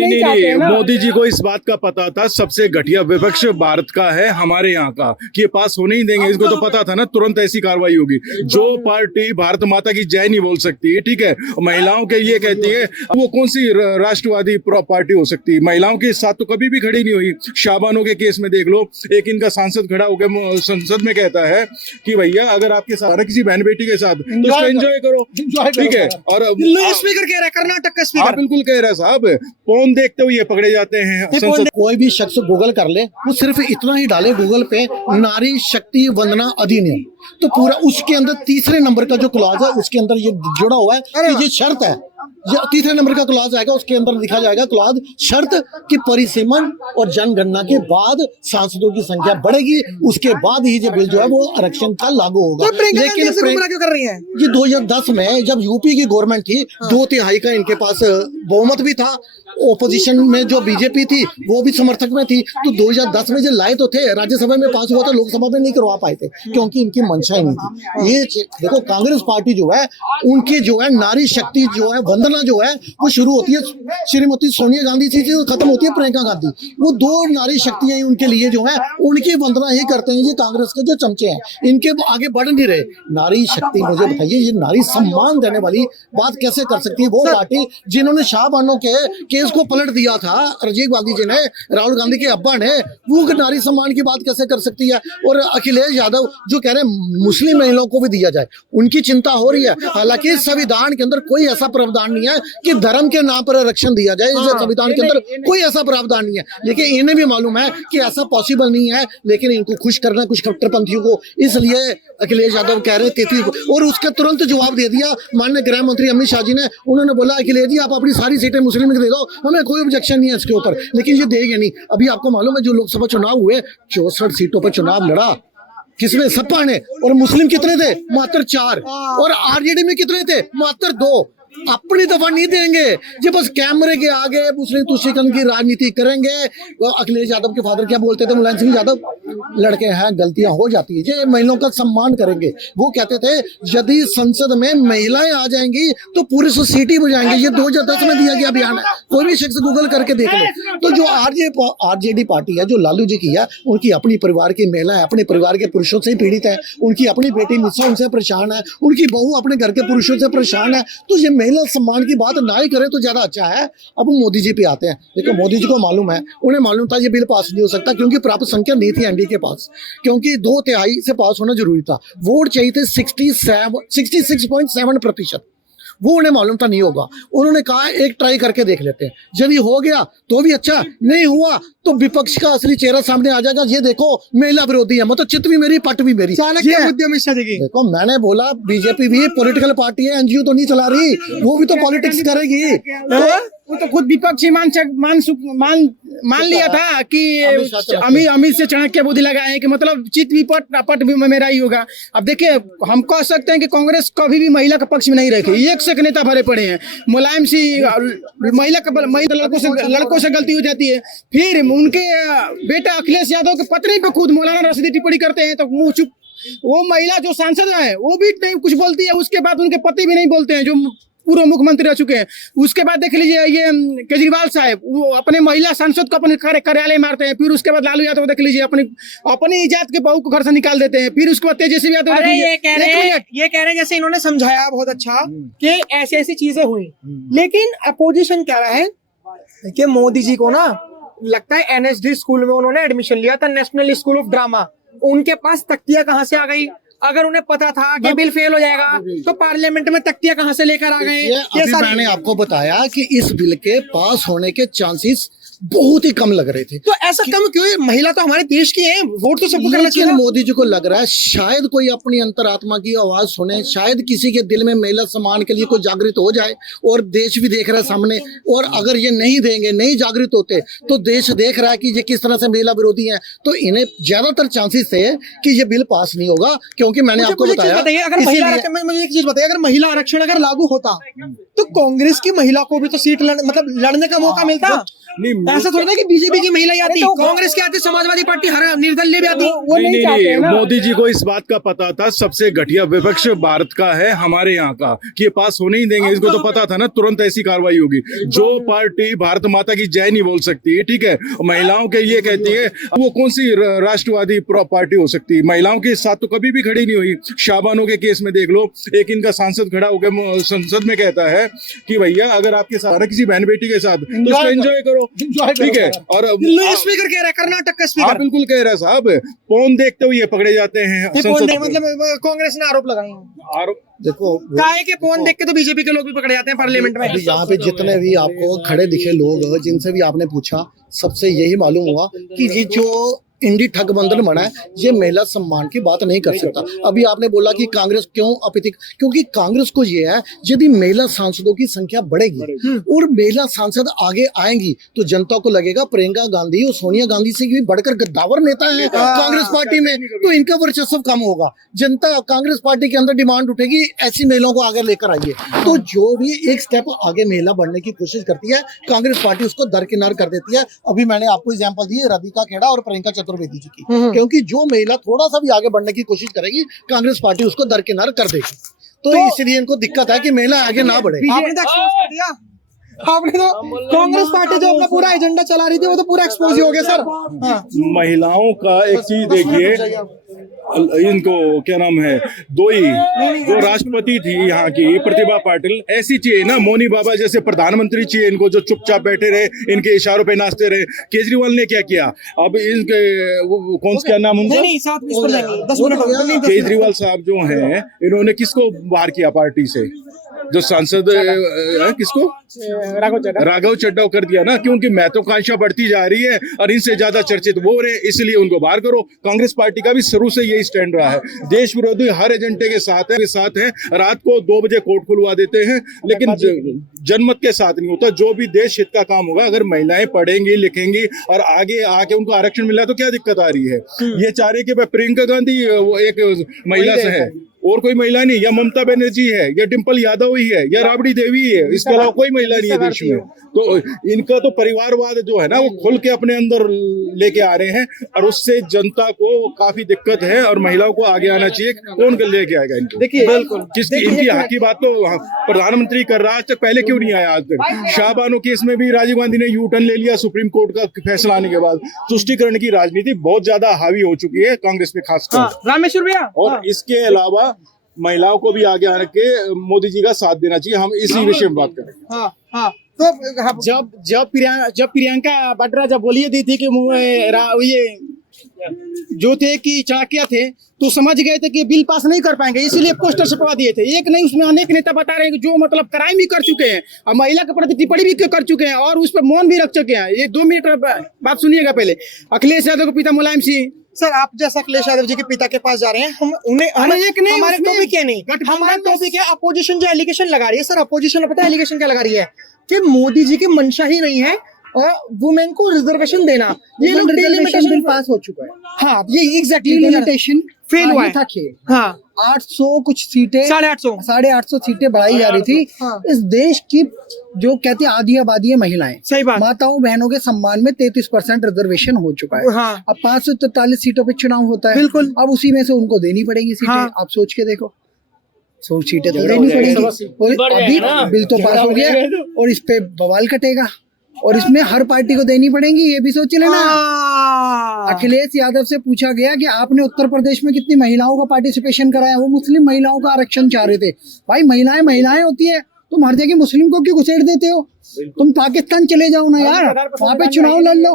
नहीं चाहते हैं ना। मोदी जी को इस बात का पता था सबसे घटिया विपक्ष भारत का है हमारे यहाँ का, कि ये पास होने ही देंगे। इसको तो पता था ना, तुरंत ऐसी कार्रवाई होगी। जो पार्टी भारत माता की जय नहीं बोल सकती है, ठीक है, महिलाओं के लिए कहती है, वो कौन सी राष्ट्रवादी पार्टी हो सकती है? महिलाओं के साथ तो कभी भी खड़ी नहीं हुई। शाबानो के केस में देख लो, एक इनका सांसद खड़ा होकर संसद में कहता है कि भैया अगर आपके साथ किसी बहन बेटी के साथ तो उसको एंजॉय करो, ठीक है। और स्पीकर कह रहा है, कर्नाटक का हाँ स्पीकर। बिल्कुल कह रहा है साहब, फोन देखते हुए पकड़े जाते हैं संसद। कोई भी शख्स गूगल कर ले, वो सिर्फ इतना ही डाले गूगल पे नारी शक्ति वंदना अधिनियम, तो पूरा उसके अंदर तीसरे नंबर का जो क्लॉज है उसके अंदर ये जुड़ा हुआ है कि ये शर्त है, ये तीसरे नंबर का क्लॉज आएगा, उसके अंदर लिखा जाएगा क्लॉज शर्त कि परिसीमन और जनगणना के बाद सांसदों की संख्या बढ़ेगी, उसके बाद ही ये बिल जो है वो आरक्षण का लागू होगा। लेकिन क्यों कर रही है? ये 2010 में जब यूपी की गवर्नमेंट थी, 2/3 का इनके पास बहुमत भी था, ओपोजिशन में जो बीजेपी थी वो भी समर्थक में थी, तो 2010 में जो लाए तो थे, राज्यसभा में पास हुआ था, लोकसभा में नहीं करवा पाए थे क्योंकि इनकी मंशा ही नहीं थी। ये देखो कांग्रेस पार्टी जो है उनकी जो है नारी शक्ति जो है वंदना जो है वो शुरू होती है श्रीमती सोनिया गांधी से, खत्म होती है प्रियंका गांधी। वो दो नारी शक्तियां उनके लिए जो है उनकी वंदना ही करते हैं। ये कांग्रेस के जो चमचे हैं इनके आगे बढ़ नहीं रहे। नारी शक्ति मुझे बताइए, ये नारी सम्मान देने वाली बात कैसे कर सकती है वो पार्टी जिन्होंने शाहबानो के केस को पलट दिया था, राजीव गांधी जी ने, राहुल गांधी के अब्बा ने, वो नारी सम्मान की बात कैसे कर सकती है? और अखिलेश यादव जो कह रहे हैं मुस्लिम महिलाओं को भी दिया जाए, उनकी चिंता हो रही है। हालांकि संविधान के अंदर कोई ऐसा प्रावधान नहीं है कि धर्म के नाम पर आरक्षण दिया जाए, संविधान के अंदर कोई ऐसा प्रावधान नहीं है, लेकिन इन्हें भी मालूम है कि ऐसा पॉसिबल नहीं है, लेकिन इनको खुश करना कुछ कट्टरपंथियों को, इसलिए अखिलेश यादव कह रहे 33 को। और उसका तुरंत जवाब दे दिया माननीय गृह मंत्री अमित शाह जी ने, उन्होंने बोला अखिलेश जी आप अपनी सारी सीटें मुस्लिम को दे दो, हमें कोई ऑब्जेक्शन नहीं है इसके ऊपर, लेकिन ये देंगे नहीं। अभी आपको मालूम है जो लोकसभा चुनाव हुए 64 सीटों पर चुनाव लड़ा किसने? सपा ने। और मुस्लिम कितने थे? मात्र 4। और आरजेडी में कितने थे? मात्र 2। अपनी दफा नहीं देंगे, ये बस कैमरे के आगे मुस्लिम तुष्टिकरण की राजनीति करेंगे। वो अखिलेश यादव के फादर क्या बोलते थे, मुलायम सिंह यादव, लड़के हैं गलतियां हो जाती है, ये महिलाओं का सम्मान करेंगे। वो कहते थे यदि संसद में महिलाएं आ जाएंगी तो पूरी सीटी बजाएंगे। ये 2010 में दिया गया अभियान है, कोई भी शख्स गूगल करके देख ले। तो जो आरजेडी पार्टी है जो लालू जी की है, उनकी अपनी परिवार की महिलाएं अपने परिवार के पुरुषों से पीड़ित है, उनकी अपनी बेटी निशा उनसे परेशान है, उनकी बहू अपने घर के पुरुषों से परेशान है। तो ये महिला सम्मान की बात ना ही करें तो ज्यादा अच्छा है। अब मोदी जी पे आते हैं, देखो मोदी जी को मालूम है, उन्हें मालूम था ये बिल पास नहीं हो सकता क्योंकि प्राप्त संख्या नहीं थी एनडीए के पास, क्योंकि 2/3 से पास होना जरूरी था। वोट चाहिए थे 66.7%, वो उन्हें मालूम था नहीं होगा। उन्होंने कहा एक ट्राई करके देख लेते हैं, यदि हो गया तो भी अच्छा, नहीं हुआ तो विपक्ष का असली चेहरा सामने आ जाएगा। ये देखो महिला विरोधी है, मतलब चित भी मेरी पट भी मेरी। देखो मैंने बोला बीजेपी भी पॉलिटिकल पार्टी है, एनजीओ तो नहीं चला रही, वो भी तो पॉलिटिक्स करेगी। वो तो खुद विपक्षी मान लिया था कि अमित से चाणक्य बुद्धि लगाए कि मतलब चित भी पट भी मेरा ही होगा। अब देखिए हम कह सकते हैं कि कांग्रेस कभी भी महिला का पक्ष में नहीं रखी। एक से नेता भरे पड़े हैं, मुलायम सिंह महिला लड़कों से गलती हो जाती है, फिर उनके बेटा अखिलेश यादव के पत्नी पे खुद मौलाना रशीदी टिप्पणी करते हैं तो मुंह चुप। वो महिला जो सांसद है वो भी नहीं कुछ बोलती है, उसके बाद उनके पति भी नहीं बोलते हैं जो पूर्व मुख्यमंत्री रह चुके हैं। उसके बाद देख लीजिए ये केजरीवाल साहब, वो अपने महिला सांसद को अपने कार्यालय मारते हैं। फिर उसके बाद लालू यादव देख लीजिए अपनी जात के बहू को घर से निकाल देते हैं। फिर उसके बाद तेजस्वी यादव ये कह रहे हैं जैसे इन्होंने समझाया बहुत अच्छा कि ऐसी ऐसी चीजें हुई, लेकिन अपोजिशन कह रहा है कि मोदी जी को ना लगता है एनएसडी स्कूल में उन्होंने एडमिशन लिया था, नेशनल स्कूल ऑफ ड्रामा, उनके पास तख्तियां कहां से आ गई? अगर उन्हें पता था कि बिल फेल हो जाएगा तो पार्लियामेंट में तख्तियां कहां से लेकर आ गए? ये मैंने आपको बताया कि इस बिल के पास होने के चांसेस बहुत ही कम लग रहे थे। तो ऐसा कम क्यों है? महिला तो हमारे देश की है, वोट तो सबको करना चाहिए। मोदी जी को लग रहा है शायद कोई अपनी अंतरात्मा की आवाज सुने, शायद किसी के दिल में महिला सम्मान के लिए कोई जागृत हो जाए, और देश भी देख रहा है सामने। और अगर ये नहीं देंगे, नहीं जागृत होते तो देश देख रहा है कि ये किस तरह से महिला विरोधी है, तो इन्हें ज्यादातर चांसेस थे कि ये बिल पास नहीं होगा। क्योंकि मैंने आपको बताया, मुझे एक चीज बताइए, अगर महिला आरक्षण अगर लागू होता तो कांग्रेस की महिला को भी तो सीट लड़ने का मौका मिलता। नहीं, ऐसा थोड़ा ना कि बीजेपी की महिला आती, कांग्रेस की आती, समाजवादी पार्टी हर निर्दलीय भी आती। वो नहीं, नहीं चाहते हैं ना। मोदी जी को इस बात का पता था सबसे घटिया विपक्ष भारत का है हमारे यहाँ का, कि ये पास होने ही देंगे। इसको तो पता था ना तुरंत ऐसी कार्रवाई होगी। जो पार्टी भारत माता की जय नहीं बोल सकती है, ठीक है, महिलाओं के लिए कहती है, वो कौन सी राष्ट्रवादी पार्टी हो सकती है? महिलाओं के साथ तो कभी भी खड़ी नहीं हुई। शाबानो के केस में देख लो, एक इनका सांसद खड़ा होकर संसद में कहता है कि भैया अगर आपके साथ किसी बहन बेटी के साथ तो उसको एंजॉय करो, ठीक है। और स्पीकर कह रहा है, कर्नाटक का हाँ स्पीकर। बिल्कुल कह रहा है साहब, फोन देखते हुए पकड़े जाते हैं संसद में। मतलब कांग्रेस ने आरोप लगाए हैं। आरोप देखो काहे के फोन देख के तो बीजेपी के लोग भी पकड़े जाते हैं पार्लियामेंट में। अभी यहाँ पे जितने भी आपको खड़े दिखे लोग, जिनसे भी आपने पूछा, सबसे यही मालूम हुआ कि ये जो इंडी ठगबंधन बना है, ये महिला सम्मान की बात नहीं कर सकता। अभी आपने बोला कि कांग्रेस क्यों अपितिक, क्योंकि कांग्रेस को ये है, यदि महिला सांसदों की संख्या बढ़ेगी और महिला सांसद आगे आएंगी तो जनता को लगेगा प्रियंका गांधी और सोनिया गांधी से भी बढ़कर गद्दावर नेता है कांग्रेस पार्टी में, तो इनका वर्चस्व कम होगा। जनता कांग्रेस पार्टी के अंदर डिमांड उठेगी, ऐसी महिलाओं को आगे लेकर आइए। तो जो भी एक स्टेप आगे महिला बढ़ने की कोशिश करती है, कांग्रेस पार्टी उसको दरकिनार कर देती है। अभी मैंने आपको एग्जांपल दी राधिका खेड़ा और प्रियंका चतुर्वेदी जी की, क्योंकि जो महिला थोड़ा सा भी आगे बढ़ने की कोशिश करेगी, कांग्रेस पार्टी उसको दरकिनार कर देगी। तो इसलिए इनको दिक्कत है कि महिला आगे ना बढ़े। आपने तो एक्सपोज कर दिया, आपने तो कांग्रेस पार्टी जो अपना पूरा एजेंडा चला रही थी वो तो पूरा एक्सपोज ही हो गया सर। हाँ। महिलाओं का एक चीज देखिए, इनको क्या नाम है, दो ही जो राष्ट्रपति थी यहाँ की प्रतिभा पाटिल, ऐसी चाहिए ना। मोनी बाबा जैसे प्रधानमंत्री चाहिए इनको, जो चुपचाप बैठे रहे, इनके इशारों पे नाचते रहे। केजरीवाल ने क्या किया? अब इनके कौन सा क्या नाम उनका, नहीं 7 मिनट पर जाएंगे, 10 मिनट हो गए। केजरीवाल साहब जो हैं, इन्होंने किसको बाहर किया पार्टी से? जो सांसद किसको, राघव चड्ढा कर दिया ना, क्योंकि महत्वाकांक्षा बढ़ती जा रही है और इनसे ज्यादा चर्चित वो रहे, इसलिए उनको बाहर करो। कांग्रेस पार्टी का भी शुरू से यही स्टैंड रहा है, देश विरोधी हर एजेंडे के साथ है। रात को 2 बजे कोर्ट खुलवा देते हैं, लेकिन जनमत के साथ नहीं होता। जो भी देश हित का काम होगा, अगर महिलाएं पढ़ेंगी लिखेंगी और आगे आके उनको आरक्षण मिला तो क्या दिक्कत आ रही है? ये चाह रहे कि प्रियंका गांधी वो एक महिला से है और कोई महिला नहीं, या ममता बनर्जी है, या डिम्पल यादव ही है, या राबड़ी देवी है, इसके अलावा कोई महिला नहीं है देश में। तो इनका तो परिवारवाद जो है ना, वो खुल के अपने अंदर लेके आ रहे हैं और उससे जनता को काफी दिक्कत है और महिलाओं को आगे आना चाहिए। कौन कर लेके आएगा इनको? देखिए बिल्कुल, किसकी इनकी हक की बात तो प्रधानमंत्री कर रहा है, आज तक पहले क्यों नहीं आया? आज तक शाहबानो केस में भी राजीव गांधी ने यू टर्न ले लिया सुप्रीम कोर्ट का फैसला आने के बाद। तुष्टीकरण की राजनीति बहुत ज्यादा हावी हो चुकी है कांग्रेस पे खासकर। रामेश्वर भैया, और इसके अलावा महिलाओं को भी आगे आने के मोदी जी का साथ देना चाहिए। हम इसी विषय में बात करेंगे। हाँ हाँ, तो जब प्रियंका वाड्रा जब बोलिए दी थी कि ये जो थे कि चाणक्य थे, तो समझ गए थे कि बिल पास नहीं कर पाएंगे, इसीलिए पोस्टर छपवा दिए थे। एक नहीं, उसमें अनेक नेता बता रहे हैं कि जो मतलब क्राइम भी कर चुके हैं और महिला के प्रति टिप्पणी भी कर चुके हैं और उस पर मौन भी रख चुके हैं। ये 2 मिनट बात सुनिएगा। पहले अखिलेश यादव के पिता मुलायम सिंह सर, आप जैसा अखिलेश यादव जी के पिता के पास जा रहे हैं, हम उन्हें हमारे टॉपिक क्या नहीं, हमारा टॉपिक है अपोजिशन जो एलिगेशन लगा रही है। सर, अपोजिशन पता है एलिगेशन क्या लगा रही है? कि मोदी जी की मंशा ही नहीं है और वुमेन को रिजर्वेशन देना। ये लोग डिलिमिटेशन बिल पास हो चुका है। हाँ, ये एग्जैक्टली लिमिटेशन फेल हुआ था। है। हाँ, 800 कुछ सीटें, 850 सीटें बढ़ाई जा रही थी। हाँ। इस देश की जो कहते हैं आधी आबादी है महिलाएं, सही बात। माताओं बहनों के सम्मान में 33% रिजर्वेशन हो चुका है। हाँ। अब 543 सीटों पे चुनाव होता है। बिल्कुल। अब उसी में से उनको देनी पड़ेगी सीटें। हाँ। आप सोच के देखो, 100 सीटें तो देनी पड़ेगी। और अभी बिल तो पास हो गया और इस पे बवाल कटेगा और इसमें हर पार्टी को देनी पड़ेंगी, ये भी सोच लेना। अखिलेश यादव से पूछा गया कि आपने उत्तर प्रदेश में कितनी महिलाओं का पार्टिसिपेशन कराया, वो मुस्लिम महिलाओं का आरक्षण चाह रहे थे। भाई महिलाएं होती है, तुम हर जगह मुस्लिम को क्यों घुसेड़ देते हो? तुम पाकिस्तान चले जाओ ना यार, वहाँ पे चुनाव लड़ लो।